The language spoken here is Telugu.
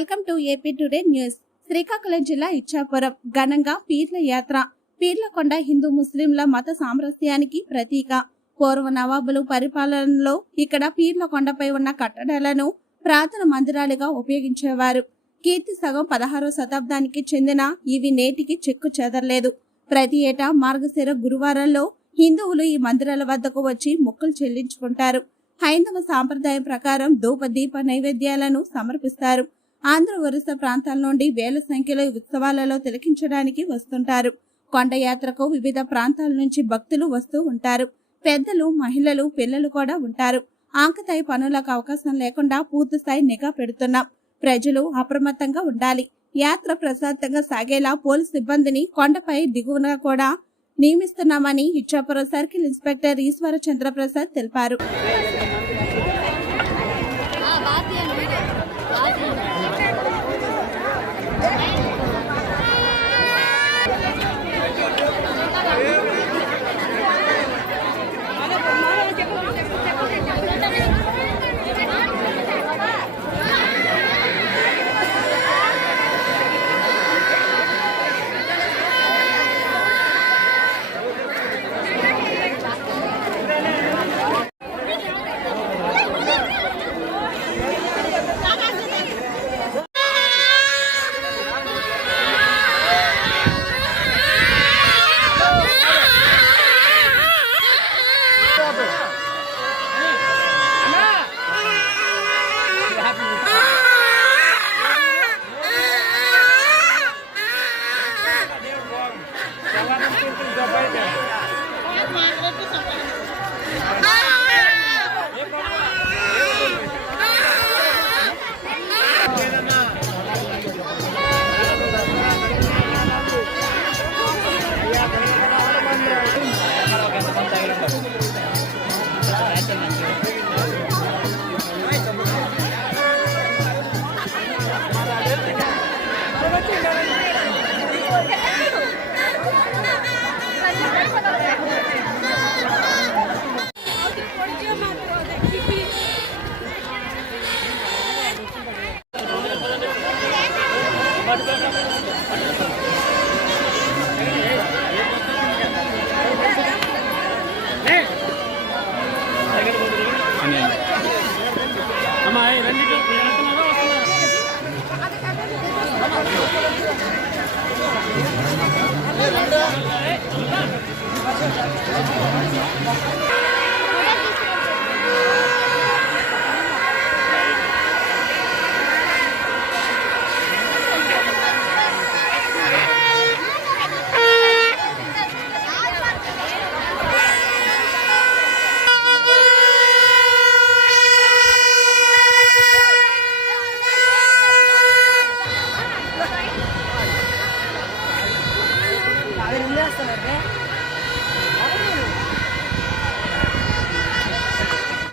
Welcome to AP today news. Srikakulam జిల్లా ఇచ్చాపురం ఘనంగా పీర్ల యాత్ర. పీర్లకొండ హిందూ ముస్లింల మత సామరస్యానికి ప్రతీక. పూర్వ నవాబులు పరిపాలనలో ఇక్కడ పీర్లకొండపై ఉన్న కట్టడాలను ప్రార్థన మందిరాలుగా ఉపయోగించేవారు. కీర్తి సగం 16వ శతాబ్దానికి చెందిన ఇవి నేటికి చెక్కు చెదరలేదు. ప్రతి ఏటా మార్గశిర గురువారంలో హిందువులు ఈ మందిరాల వద్దకు వచ్చి మొక్కులు చెల్లించుకుంటారు. హైందవ సాంప్రదాయం ప్రకారం ధూప దీప నైవేద్యాలను సమర్పిస్తారు. ఆంధ్ర ఒరిస్సా ప్రాంతాల నుండి వేల సంఖ్యలో ఉత్సవాలలో తిలకించడానికి వస్తుంటారు. కొండయాత్రకు వివిధ ప్రాంతాల నుంచి భక్తులు వస్తూ ఉంటారు. పెద్దలు, మహిళలు, పిల్లలు కూడా ఉంటారు. ఆకతాయి పనులకు అవకాశం లేకుండా పూర్తిస్థాయి నిఘా పెడుతున్నాం. ప్రజలు అప్రమత్తంగా ఉండాలి. యాత్ర ప్రశాంతంగా సాగేలా పోలీసు సిబ్బందిని కొండపై దిగువన కూడా నియమిస్తున్నామని ఇచ్చాపురం సర్కిల్ ఇన్స్పెక్టర్ ఈశ్వర చంద్రప్రసాద్ తెలిపారు. A ver, ¿dónde vas a ver?